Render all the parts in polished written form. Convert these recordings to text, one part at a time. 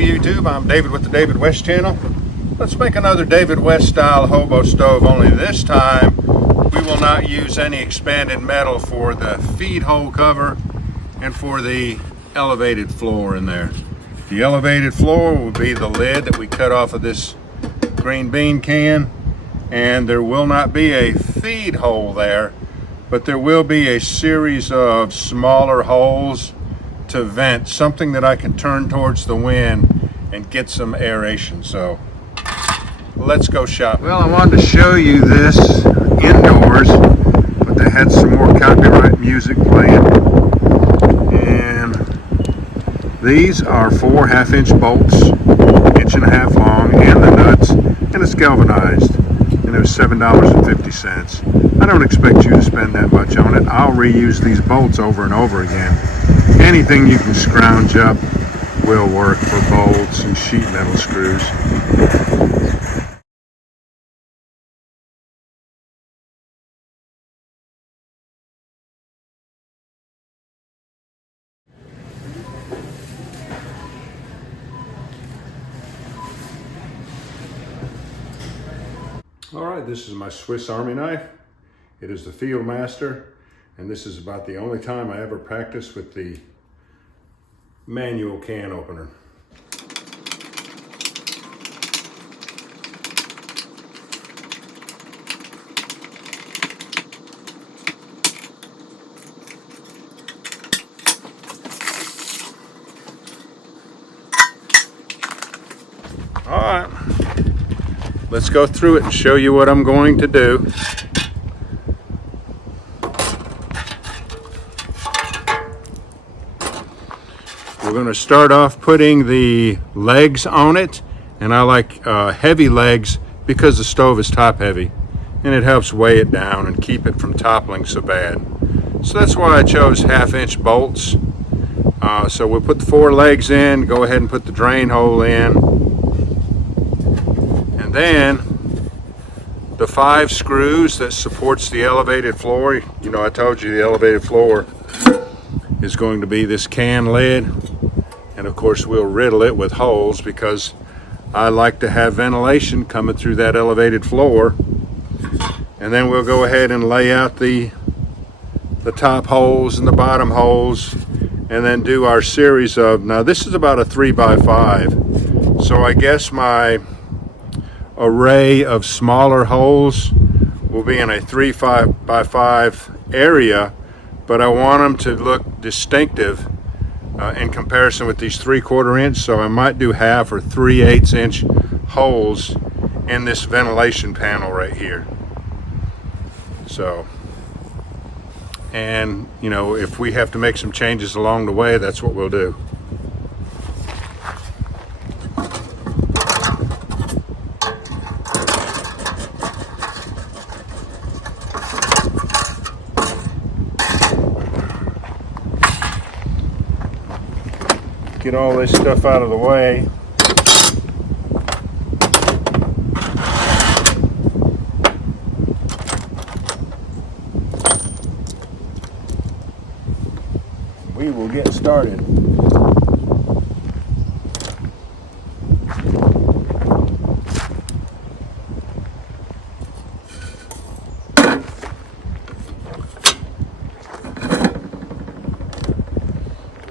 YouTube, I'm David with the David West channel. Let's make another David West style hobo stove, only this time we will not use any expanded metal for the feed hole cover and for the elevated floor in there. The elevated floor will be the lid that we cut off of this green bean can, and there will not be a feed hole there, but there will be a series of smaller holes to vent, something that I can turn towards the wind and get some aeration. So let's go shopping. Well, I wanted to show you this indoors, but they had some more copyright music playing. And these are 4 half-inch bolts, 1.5 inch long, and the nuts, and it's galvanized. And it was $7.50. I don't expect you to spend that much on it. I'll reuse these bolts over and over again. Anything you can scrounge up will work for bolts and sheet metal screws. All right, this is my Swiss Army knife. It is the Field Master, and this is about the only time I ever practice with the manual can opener. All right, let's go through it and show you what I'm going to do. We're going to start off putting the legs on it, and I like heavy legs because the stove is top heavy and it helps weigh it down and keep it from toppling so bad. So that's why I chose 1/2 inch bolts. So we'll put the 4 legs in, go ahead and put the drain hole in, and then the 5 screws that supports the elevated floor. You know, I told you the elevated floor is going to be this can lid, and of course we'll riddle it with holes because I like to have ventilation coming through that elevated floor. And then we'll go ahead and lay out the top holes and the bottom holes, and then do our series of, now this is about a 3x5, so I guess my array of smaller holes will be in a 3x5 area, but I want them to look distinctive in comparison with these 3/4 inch, so I might do 1/2 or 3/8 inch holes in this ventilation panel right here. So, and you know, if we have to make some changes along the way, that's what we'll do. Get all this stuff out of the way. We will get started.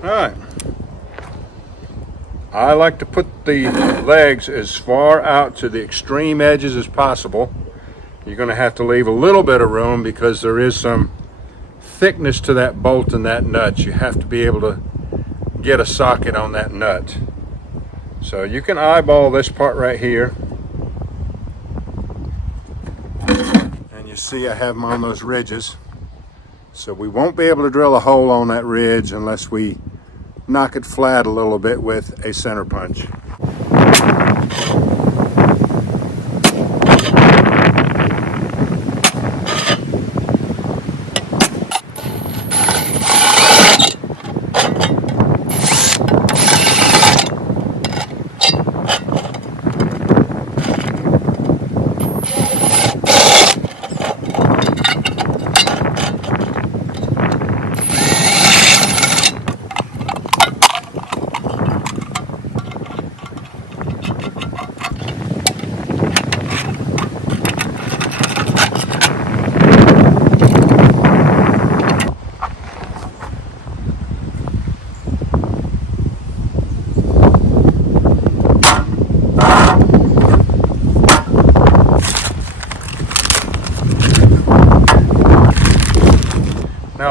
All right. I like to put the legs as far out to the extreme edges as possible. You're going to have to leave a little bit of room because there is some thickness to that bolt and that nut. You have to be able to get a socket on that nut. So you can eyeball this part right here. And you see I have them on those ridges. So we won't be able to drill a hole on that ridge unless we knock it flat a little bit with a center punch.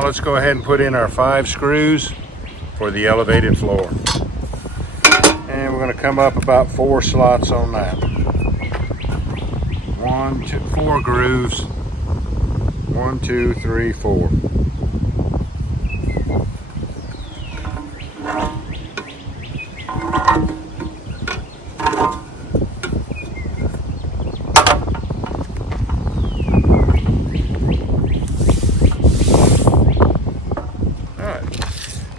let's go ahead and put in our 5 screws for the elevated floor. And we're going to come up about 4 slots on that. 1, 2, 4 grooves. 1, 2, 3, 4. Alright,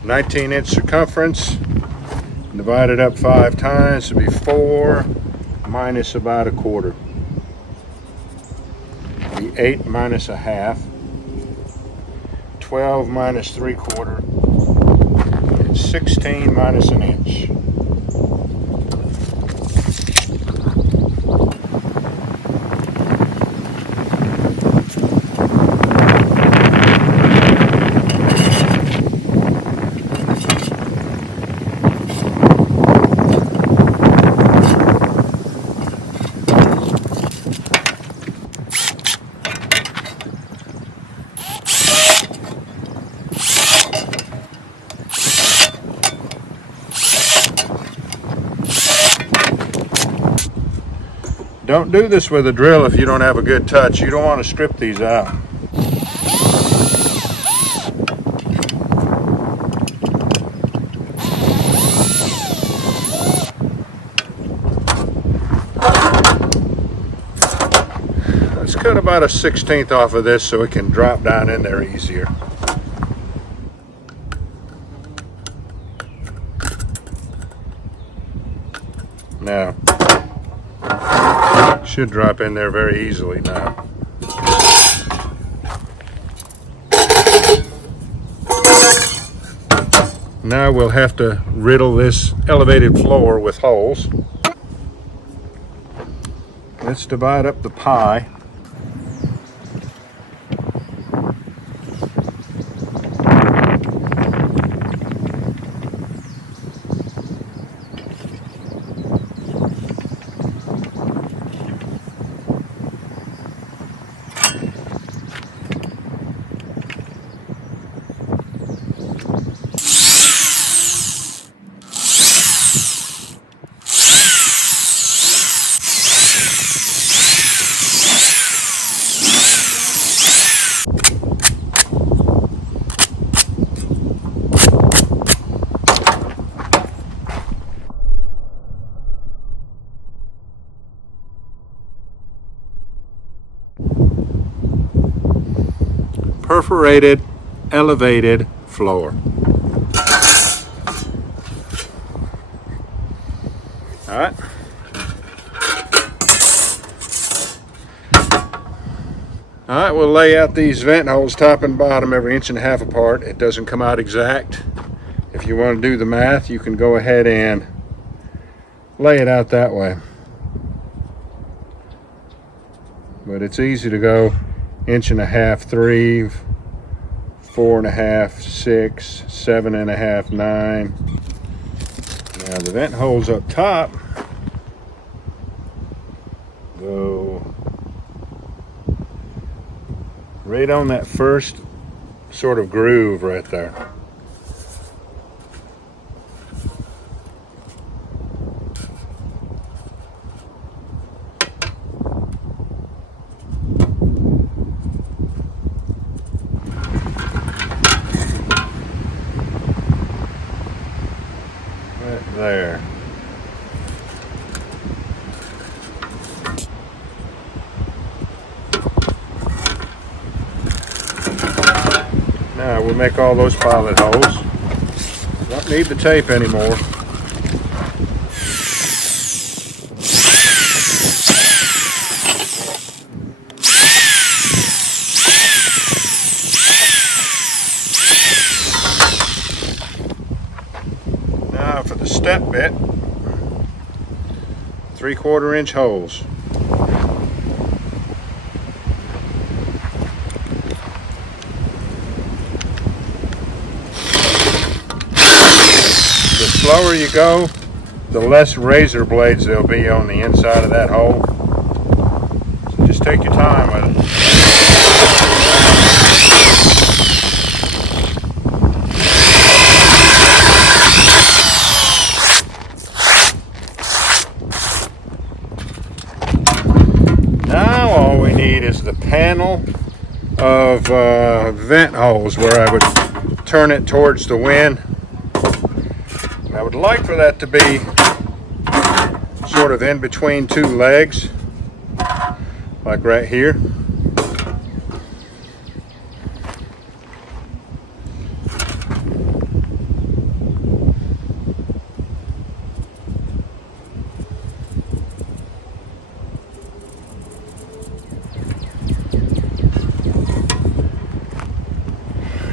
19-inch circumference, divided up 5 times, would be 4 minus about a quarter. Be 8 minus a half, 12 minus 3/4, and 16 minus an inch. Don't do this with a drill if you don't have a good touch. You don't want to strip these out. Let's cut about a 1/16 off of this so it can drop down in there easier. Now, should drop in there very easily now. Now we'll have to riddle this elevated floor with holes. Let's divide up the pie. Perforated, elevated floor. All right. All right, we'll lay out these vent holes top and bottom every 1.5 inches apart. It doesn't come out exact. If you want to do the math, you can go ahead and lay it out that way. But it's easy to go 1.5 inches, 3, 4.5, 6, 7.5, 9. Now the vent holes up top go right on that first sort of groove right there. Right there. Now we'll make all those pilot holes. Don't need the tape anymore. Now for the step bit, 3/4 inch holes. The slower you go, the less razor blades there'll be on the inside of that hole. So just take your time with it. is the panel of vent holes where I would turn it towards the wind. And I would like for that to be sort of in between two legs, like right here.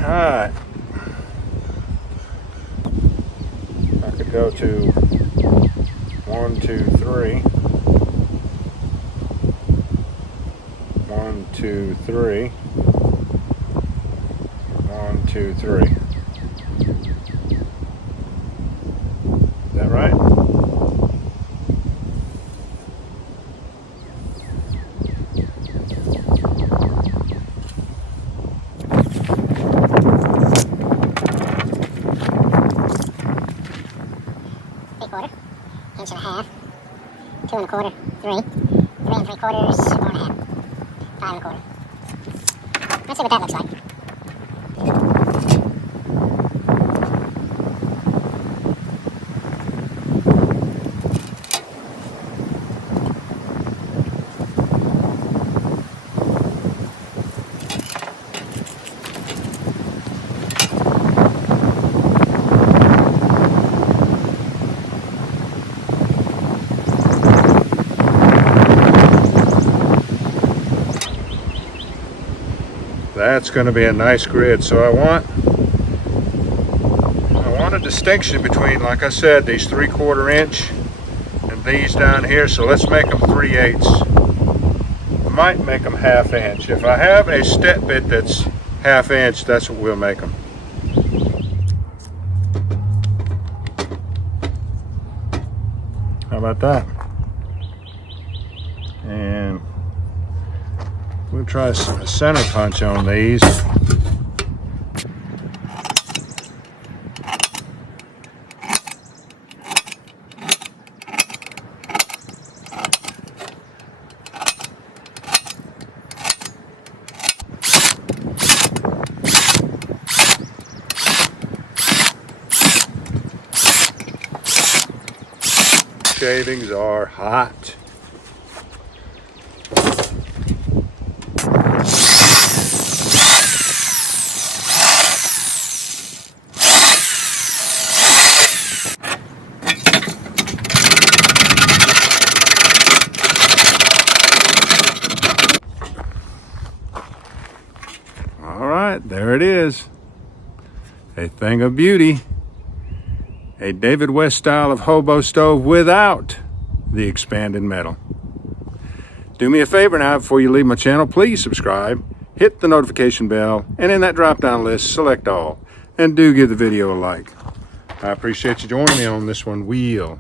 Alright, I could go to 1, 2, 3. 1, 2, 3. 1, 2, 3. Is that right? Inch and a half, 2 1/4, 3, 3 3/4, 4 1/2, 5 1/4. Let's see what that looks like. That's going to be a nice grid. So I want a distinction between, like I said, these 3/4 inch and these down here. So let's make them 3/8. I might make them 1/2 inch. If I have a step bit that's 1/2 inch, that's what we'll make them. How about that? And we'll try a center punch on these. Shavings are hot. All right, there it is. A thing of beauty. A David West style of hobo stove without the expanded metal. Do me a favor now before you leave my channel, please subscribe, hit the notification bell, and in that drop down list, select all. And do give the video a like. I appreciate you joining me on this one. We'll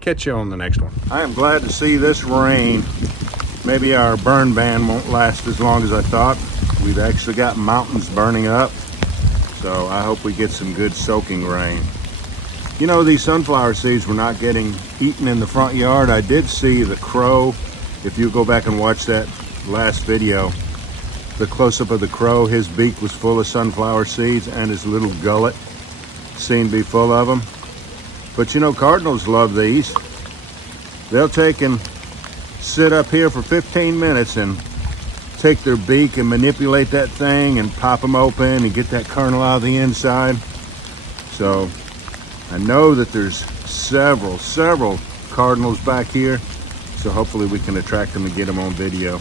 catch you on the next one. I am glad to see this rain. Maybe our burn ban won't last as long as I thought. We've actually got mountains burning up. So I hope we get some good soaking rain. You know, these sunflower seeds were not getting eaten in the front yard. I did see the crow. If you go back and watch that last video, the close-up of the crow, his beak was full of sunflower seeds and his little gullet seemed to be full of them. But you know, cardinals love these. They'll take and sit up here for 15 minutes and take their beak and manipulate that thing and pop them open and get that kernel out of the inside. So I know that there's several cardinals back here, so hopefully we can attract them and get them on video.